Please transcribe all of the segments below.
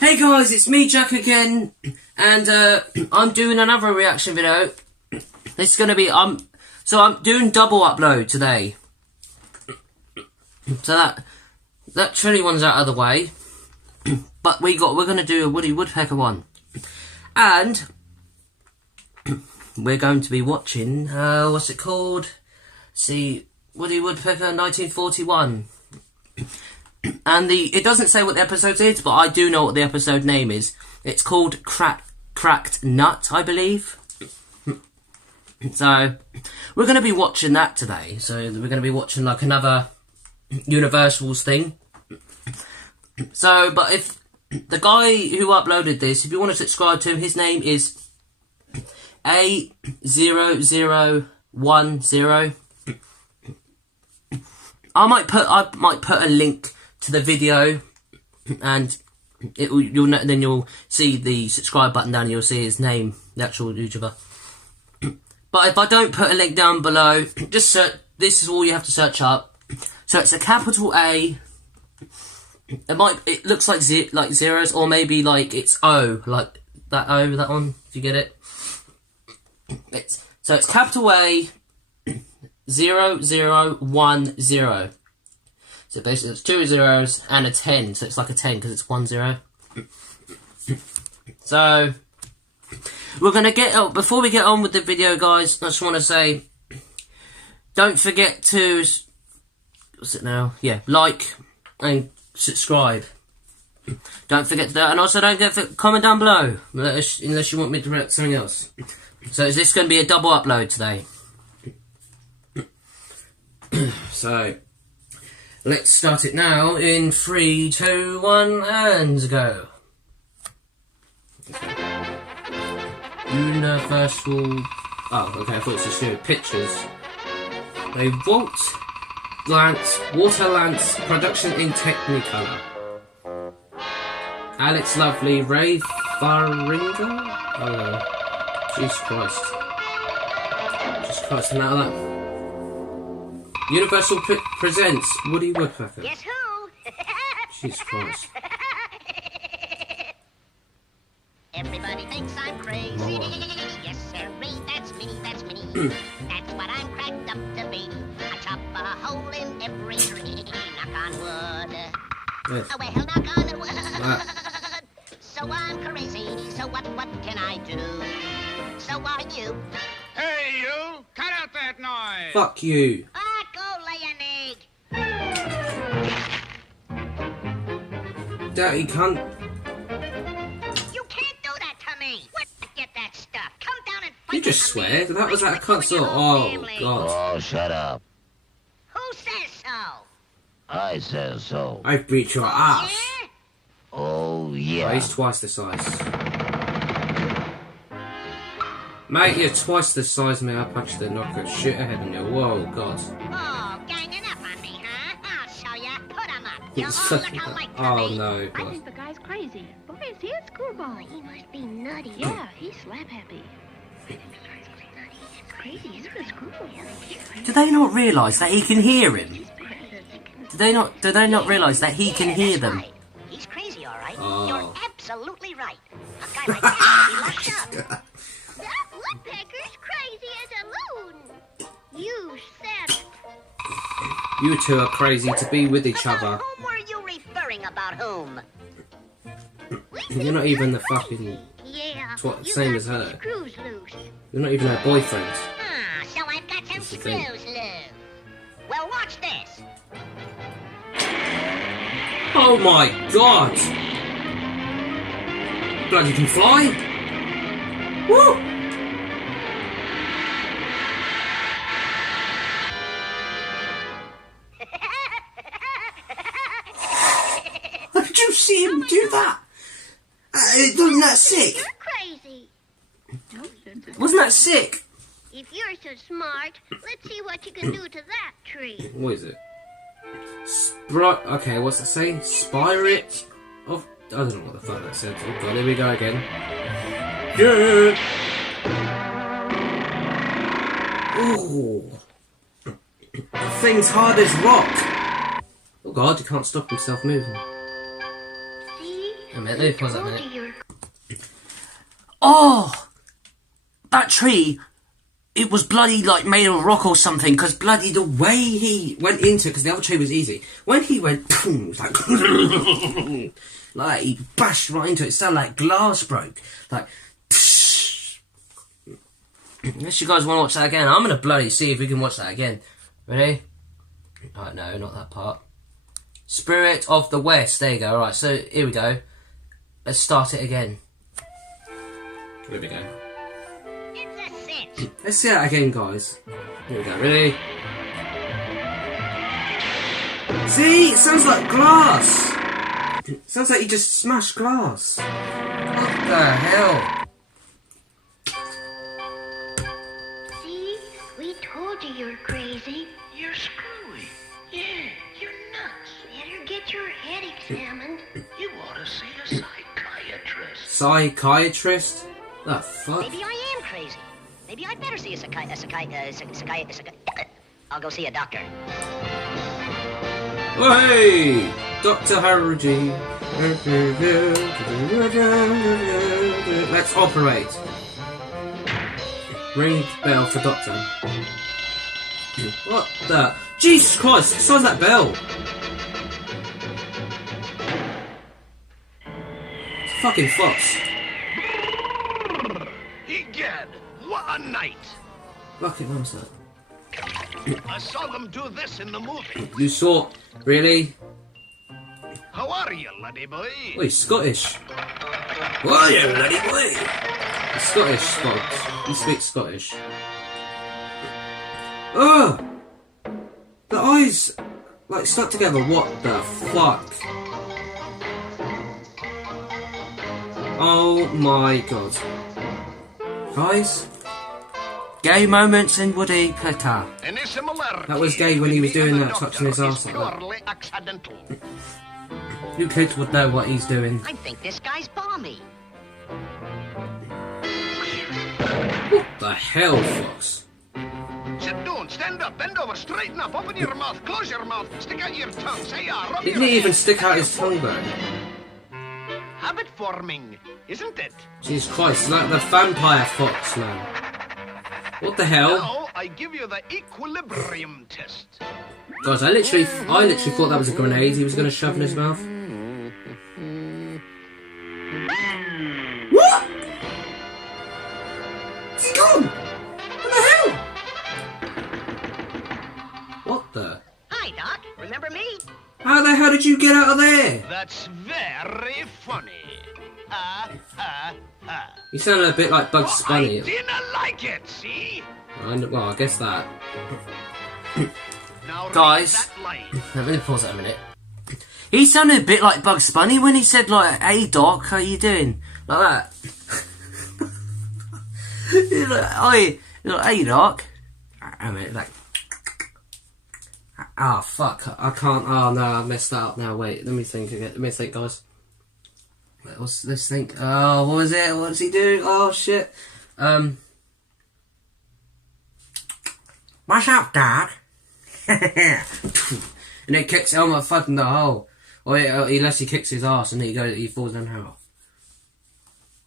Hey guys, it's me Jack again, and I'm doing another reaction video. This is gonna be so I'm doing double upload today. So that Trilly one's out of the way, but we're gonna do a Woodpecker one, and we're going to be watching what's it called? See, Woody Woodpecker 1941. And it doesn't say what the episode is, but I do know what the episode name is. It's called Cracked Nut, I believe. So, we're going to be watching that today. So, we're going to be watching like another Universal's thing. So, but if the guy who uploaded this, if you want to subscribe to him, his name is A0010. I might put a link to the video, and then you'll see the subscribe button down. You'll see his name, the actual YouTuber. But if I don't put a link down below, just search. This is all you have to search up. So it's a capital A. It looks like zeros, or maybe like it's O, like that O, that one. If you get it, it's capital A 0010. So basically it's 2 zeros and a 10, so it's like a 10 because it's 10. So we're gonna before we get on with the video, guys. I just want to say, don't forget to like and subscribe. Don't forget to do that, and also don't forget to comment down below unless you want me to react to something else. So is this going to be a double upload today? So let's start it now in 3, 2, 1, and go. Universal. Oh, okay. I thought it was just pictures. A water lance production in Technicolor. Alex Lovely, Ray Faringa. Oh, Jesus Christ! Jesus Christ! Now that. Universal presents Woody Woodpecker. Guess who? Jesus Christ. Everybody thinks I'm crazy. Oh. Yes, sir, that's me. That's what I'm cracked up to be. I chop a hole in every tree. Knock on wood. Yes. Oh, well, knock on wood. So I'm crazy. So what can I do? So are you. Hey, you! Cut out that noise! Fuck you. Go lay an egg. Dirty cunt. You can't do that to me. Get that stuff. Come down and fight. You just swear? That was at a concert. Oh, God. Oh, shut up. Who says so? I says so. I've beat your ass. Yeah? Oh, Oh, yeah. he's twice the size. Mate, you're twice the size of me. I punched the knocker shit ahead of you. Whoa, God. Oh, ganging up on me, huh? I'll show ya. Put 'em up. You It's all look alike to oh, me. no, I God. think the guy's crazy. Boy, is he a screwball. He must be nutty. Yeah, he's slap happy. It's crazy. He's a screwball. Do they not realise that he can hear him? Do they not realise that he can hear them? Right. He's crazy, all right. Oh. You're absolutely right. A guy like that should be locked up. That woodpecker's crazy as a loon. You said it. You two are crazy to be with each other. About whom were you referring? About whom? You're not even the fucking... Yeah. It's same as her. Screws loose. You're not even her boyfriend. Ah, so I've got some That's the thing. screws loose. Well, watch this. Oh my God! Bloody can fly! Woo! Did you see him do that? Wasn't that sick? You're crazy. Wasn't that sick? If you're so smart, let's see what you can do to that tree. What is it? Okay, what's that say? Spirit of... I don't know what the fuck that said. Oh God, here we go again. Yeah! Ooh. The thing's hard as rock. Oh God, he can't stop himself moving. See? A minute, let me pause that a Told minute. you you're Oh! That tree, it was bloody like made of rock or something, because bloody the way he went into it, because the other tree was easy. When he went, boom, it was like, like he bashed right into it. It sounded like glass broke. Like, unless you guys want to watch that again, I'm going to bloody see if we can watch that again. Ready? Alright, no, not that part. Spirit of the West, there you go. Alright, so here we go. Let's start it again. Here we go. It's a cinch. Let's see that again, guys. Here we go. Ready? See? It sounds like glass. It sounds like you just smashed glass. What the hell? See? We told you you're crazy. You're screwy. Yeah, you're nuts. Better get your head examined. You ought to see a psychiatrist. Psychiatrist? The fuck? Maybe I am crazy. Maybe I'd better see a I'll go see a doctor. Oh, hey! Dr. Haruji. Let's operate. Ring bell for doctor. What the? Jesus Christ! What size that bell? It's a fucking fox. Egad, what a night! Fucking what was that? I saw them do this in the movie. You saw? Really? How are you, laddie boy? Oh, he's Scottish. What are you, laddie boy? He's Scottish, Scottish. He speaks Scottish. Oh! The eyes, like, stuck together. What the fuck? Oh my god. Guys? Gay moments in Woodpecker. Any similarity? That was gay when he was doing with that, the touching his doctor arse is like that. purely accidental. You kids would know what he's doing. I think this guy's balmy. What the hell, Fox? Sit down, stand up, bend over, straighten up, open your mouth, close your mouth, stick out your tongue, say yeah, rub He your didn't even head. stick out his tongue, bro. Habit forming, isn't it? Jesus Christ, like the vampire fox, man. What the hell? Now I give you the equilibrium test. Guys, I literally thought that was a grenade he was going to shove in his mouth. What? It's gone! What the hell? What the? Hi, Doc. Remember me? How the hell did you get out of there? That's very funny. You sounded a bit like Bugs I Bunny. didn't like it, see? Well, I guess that. Now read Guys. that line. Let me pause that a minute. He sounded a bit like Bugs Bunny when he said, like, "Hey Doc, how you doing?" Like that. He's like, "Oi," he's like, "Hey Doc." I mean, like, ah, fuck, I can't. Oh no, I messed that up now. Wait, let me think again. Let me think, guys. Wait, let's think. Oh, what was it? What's he doing? Oh shit. What's up, Doc? And it kicks Elmer Fudd in the hole. Or unless he kicks his ass and he falls down the hole.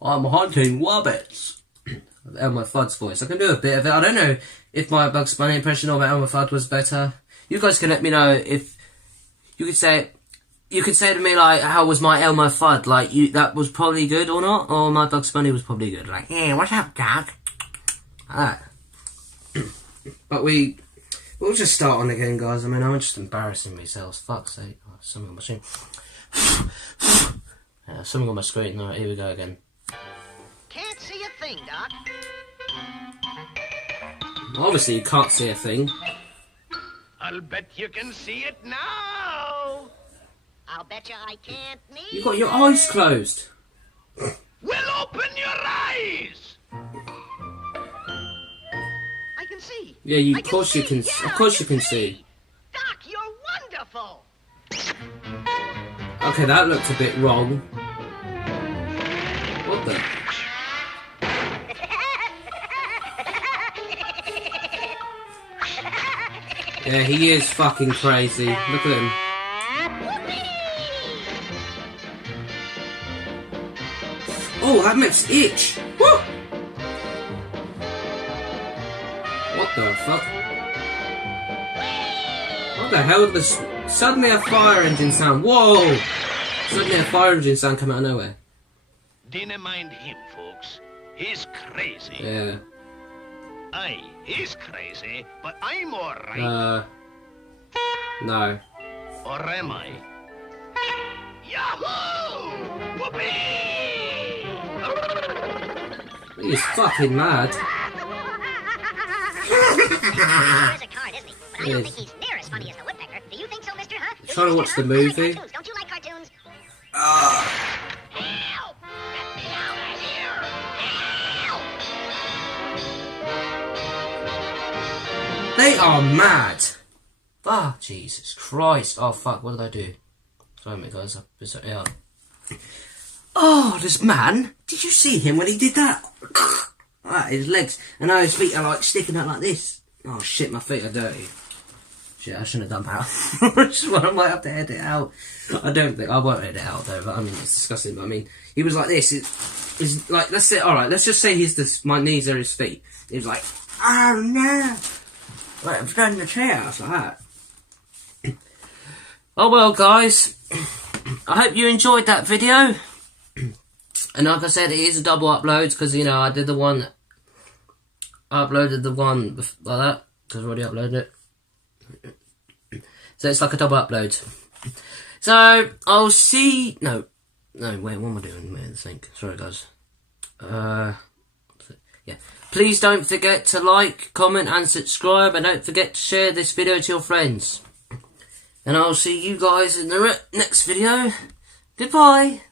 I'm hunting wabbits. Elmer Fudd's voice. I can do a bit of it. I don't know if my Bugs Bunny impression of Elmer Fudd was better. You guys can let me know if you could say. You could say to me like, how was my Elmer Fudd? Like, that was probably good or not, or my Bugs Bunny was probably good. Like, hey, what's up, Doc? Alright. But we'll just start on again, guys. I mean, I'm just embarrassing myself. Fuck's sake. Oh, something on my screen. Yeah, something on my screen. Alright, here we go again. Can't see a thing, Doc. Obviously, you can't see a thing. I'll bet you can see it now. I'll bet you I can't neither. You've got your eyes closed. Well, open your eyes. I can see. Yeah, I of course you can. Yeah, Of course I you can see. Doc, you're wonderful. Okay, that looked a bit wrong. What the? Yeah, he is fucking crazy. Look at him. Oh, that makes itch. Woo! What the fuck? What the hell? Suddenly a fire engine sound. Whoa! Suddenly a fire engine sound come out of nowhere. Didn't mind him, folks. He's crazy. Yeah. Aye, he's crazy, but I'm alright. No. Or am I? Yahoo! Whoopee! He's fucking mad. He's a card, isn't he? But I don't think he's near as funny as the Woodpecker. Do you think so, mister, huh? Trying to watch the movie. Don't you like cartoons? Help! Get me out of here! Help! They are mad. Ah, Jesus Christ. Oh, fuck. What did I do? Sorry, mate, guys. Yeah. Oh, this man. Did you see him when he did that? Ah, his legs. And now his feet are like sticking out like this. Oh, shit, my feet are dirty. Shit, I shouldn't have done that. I might have to edit it out. I don't think. I won't edit it out, though. But I mean, it's disgusting. But I mean, he was like this. It's like, let's say, alright, let's just say my knees are his feet. He was like, oh, no. Like, I'm throwing the chair. It's like that. Oh well, guys, I hope you enjoyed that video. And like I said, it is a double upload because, you know, I uploaded the one like that because I already uploaded it. So it's like a double upload. So I'll see. No, wait, what am I doing? Wait, I think. Sorry, guys. Yeah. Please don't forget to like, comment, and subscribe, and don't forget to share this video to your friends. And I'll see you guys in the next video. Goodbye.